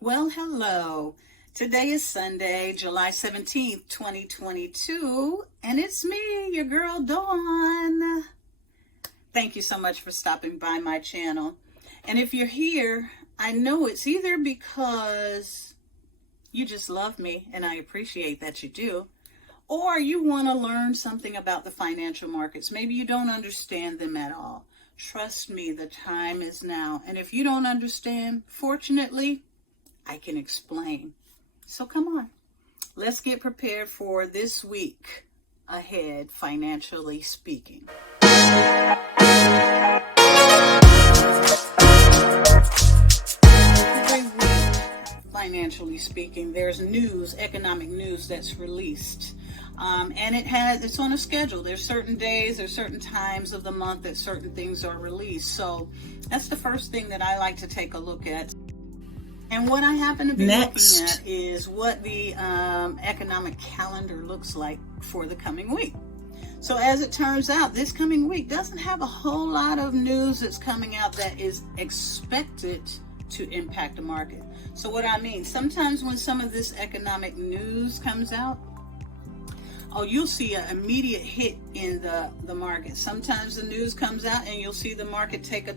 Well, hello. Today is Sunday, July 17th, 2022, and it's me, your girl Dawn. Thank you so much for stopping by my channel. And if you're here, I know it's either because you just love me, and I appreciate that you do, or you want to learn something about the financial markets. Maybe you don't understand them at all. Trust me, the time is now. And if you don't understand, fortunately, I can explain. So come on, let's get prepared for this week ahead, financially speaking. Every week, financially speaking, there's news, economic news that's released. And it's on a schedule. There's certain days, there's certain times of the month that certain things are released. So that's the first thing that I like to take a look at. And what I happen to be looking at is what the economic calendar looks like for the coming week. So as it turns out, this coming week doesn't have a whole lot of news that's coming out that is expected to impact the market. So what I mean, sometimes when some of this economic news comes out, you'll see an immediate hit in the market. Sometimes the news comes out and you'll see the market take a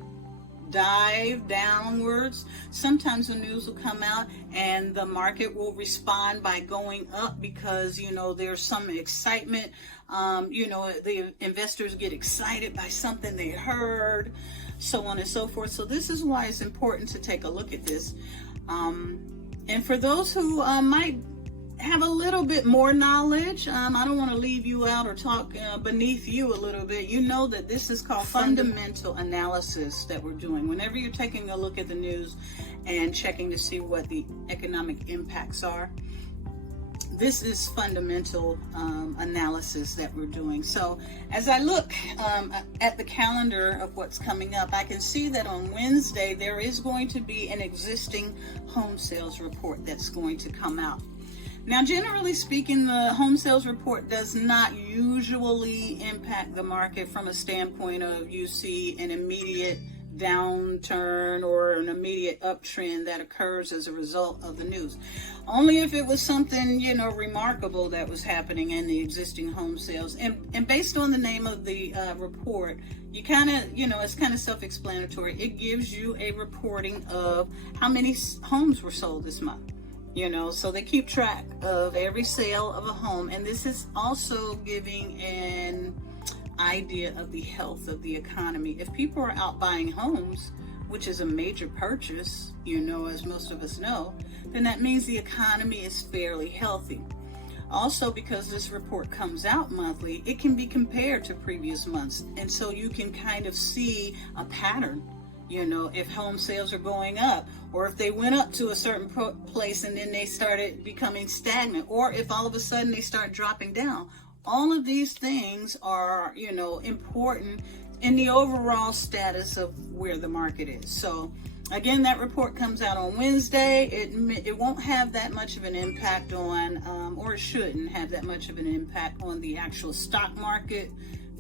dive downwards. Sometimes the news will come out and the market will respond by going up because, there's some excitement. The investors get excited by something they heard, so on and so forth. So this is why it's important to take a look at this. And for those who might have a little bit more knowledge, I don't want to leave you out or talk beneath you a little bit. You know that this is called fundamental analysis that we're doing. Whenever you're taking a look at the news and checking to see what the economic impacts are, this is fundamental analysis that we're doing. So as I look at the calendar of what's coming up, I can see that on Wednesday there is going to be an existing home sales report that's going to come out. Now, generally speaking, the home sales report does not usually impact the market from a standpoint of you see an immediate downturn or an immediate uptrend that occurs as a result of the news. Only if it was something, remarkable that was happening in the existing home sales. And based on the name of the report, you kind of, it's kind of self-explanatory. It gives you a reporting of how many homes were sold this month. So they keep track of every sale of a home. And this is also giving an idea of the health of the economy. If people are out buying homes, which is a major purchase, as most of us know, then that means the economy is fairly healthy. Also, because this report comes out monthly, it can be compared to previous months. And so you can kind of see a pattern. If home sales are going up, or if they went up to a certain place and then they started becoming stagnant, or if all of a sudden they start dropping down. All of these things are, important in the overall status of where the market is. So again, that report comes out on Wednesday. It won't have that much of an impact on, or it shouldn't have that much of an impact on the actual stock market,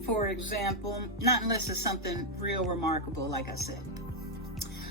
for example, not unless it's something real remarkable, like I said.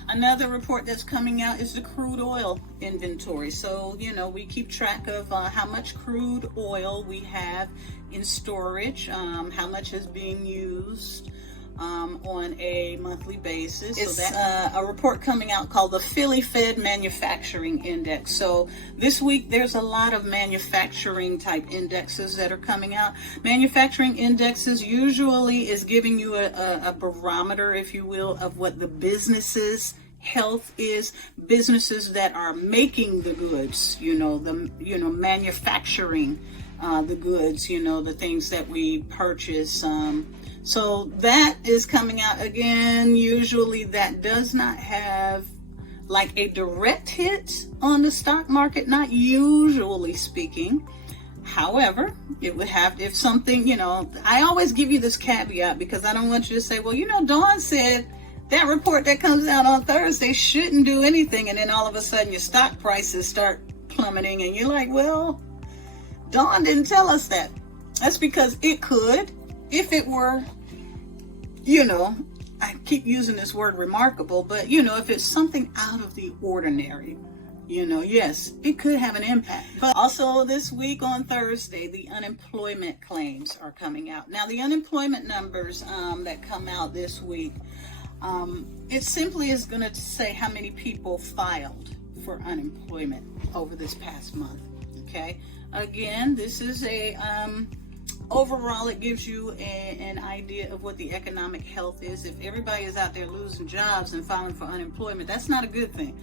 Another report that's coming out is the crude oil inventory. So, we keep track of how much crude oil we have in storage, how much is being used on a monthly basis. It's so that's a report coming out called the Philly Fed Manufacturing Index. So this week there's a lot of manufacturing type indexes that are coming out. Manufacturing indexes usually is giving you a barometer, if you will, of what the businesses health is. Businesses that are making the goods, manufacturing the goods, the things that we purchase. So that is coming out again. Usually that does not have like a direct hit on the stock market, not usually speaking. However, it would have, if something, I always give you this caveat because I don't want you to say, well, Dawn said that report that comes out on Thursday shouldn't do anything. And then all of a sudden your stock prices start plummeting and you're like, well, Dawn didn't tell us that. That's because it could, if it were, I keep using this word remarkable, but if it's something out of the ordinary, Yes, it could have an impact. But also this week on Thursday, the unemployment claims are coming out. Now, the unemployment numbers that come out this week, it simply is going to say how many people filed for unemployment over this past month. Okay. Again, this is overall, it gives you an idea of what the economic health is. If everybody is out there losing jobs and filing for unemployment, that's not a good thing.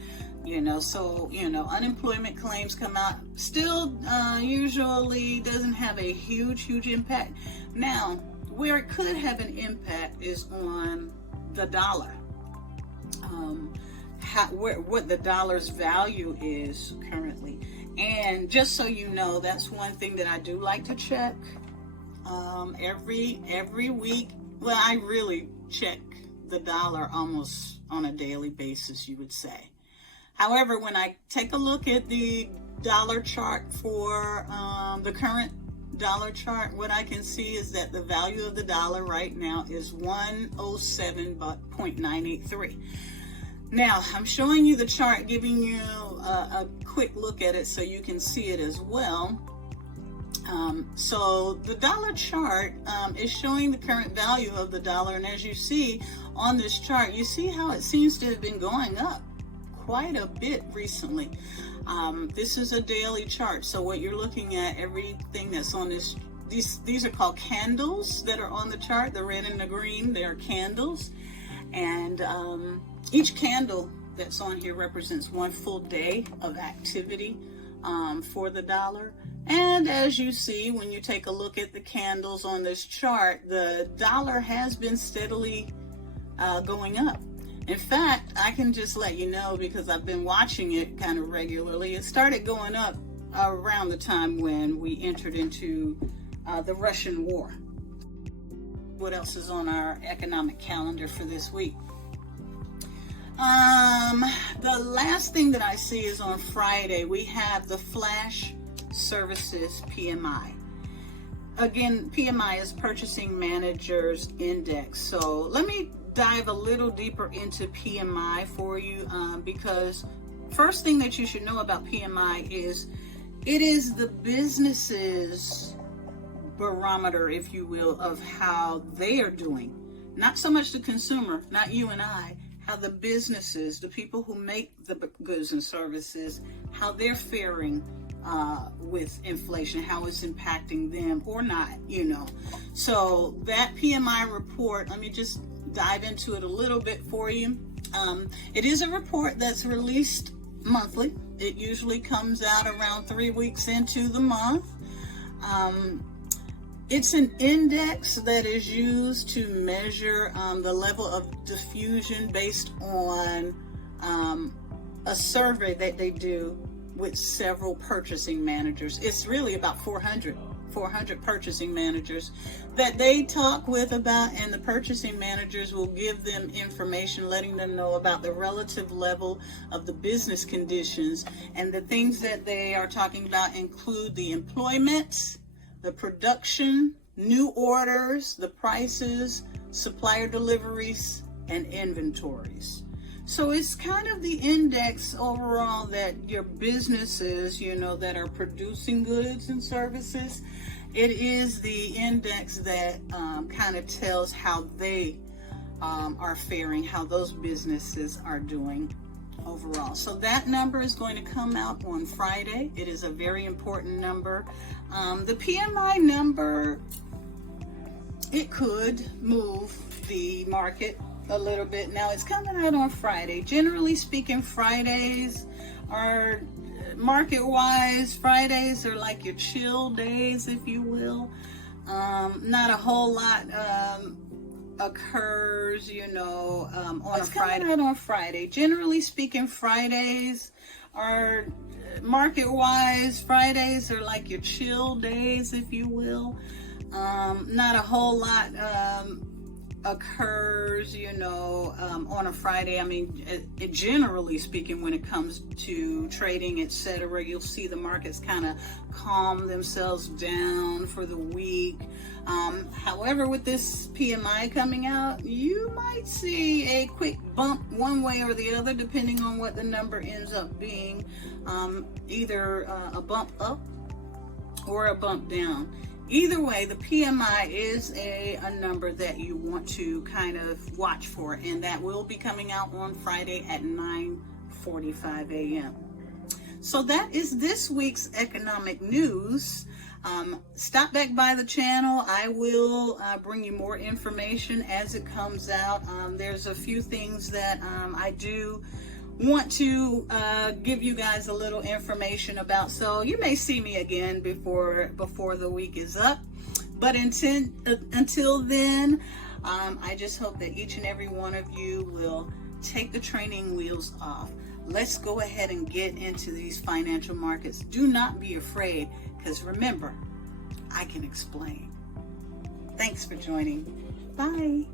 So unemployment claims come out. Still, usually doesn't have a huge impact. Now, where it could have an impact is on the dollar. What the dollar's value is currently. And just so you know, that's one thing that I do like to check every week. Well, I really check the dollar almost on a daily basis, you would say. However, when I take a look at the dollar chart for the current dollar chart, what I can see is that the value of the dollar right now is 107.983. Now, I'm showing you the chart, giving you a quick look at it so you can see it as well. So the dollar chart is showing the current value of the dollar, and as you see on this chart, you see how it seems to have been going up quite a bit recently. This is a daily chart, so what you're looking at, everything that's on these are called candles that are on the chart, the red and the green, they are candles, and each candle that's on here represents one full day of activity for the dollar. And as you see, when you take a look at the candles on this chart, the dollar has been steadily going up. In fact, I can just let you know, because I've been watching it kind of regularly, it started going up around the time when we entered into the Russian war. What else is on our economic calendar for this week? The last thing that I see is on Friday, we have the Flash Services PMI. Again, PMI is Purchasing Managers Index. So let me dive a little deeper into PMI for you, because first thing that you should know about PMI is it is the business's barometer, if you will, of how they are doing. Not so much the consumer, not you and I, how the businesses, the people who make the goods and services, how they're faring with inflation, how it's impacting them or not, So that PMI report, let me just dive into it a little bit for you. It is a report that's released monthly. It usually comes out around 3 weeks into the month. It's an index that is used to measure the level of diffusion based on a survey that they do with several purchasing managers. It's really about 400 purchasing managers that they talk with about, and the purchasing managers will give them information letting them know about the relative level of the business conditions. And the things that they are talking about include the employment, the production, new orders, the prices, supplier deliveries, and inventories. So it's kind of the index overall that your businesses, that are producing goods and services, it is the index that kind of tells how they are faring, how those businesses are doing overall. So that number is going to come out on Friday. It is a very important number. The PMI number, it could move the market a little bit. Now, it's coming out on Friday. Generally speaking, Fridays are, market-wise, Fridays are like your chill days, if you will. Not a whole lot occurs, on a Friday. Coming out on Friday. Generally speaking, Fridays are, market-wise, Fridays are like your chill days, if you will. Not a whole lot occurs, on a Friday. I mean, generally speaking, when it comes to trading, etc., you'll see the markets kind of calm themselves down for the week. However, with this PMI coming out, you might see a quick bump one way or the other, depending on what the number ends up being, either a bump up or a bump down. Either way, the PMI is a number that you want to kind of watch for, and that will be coming out on Friday at 9:45 a.m. So that is this week's economic news. Stop back by the channel. I will bring you more information as it comes out. There's a few things that I do want to give you guys a little information about, so you may see me again before the week is up. But until then, I just hope that each and every one of you will take the training wheels off. Let's go ahead and get into these financial markets. Do not be afraid, because remember, I can explain. Thanks for joining. Bye.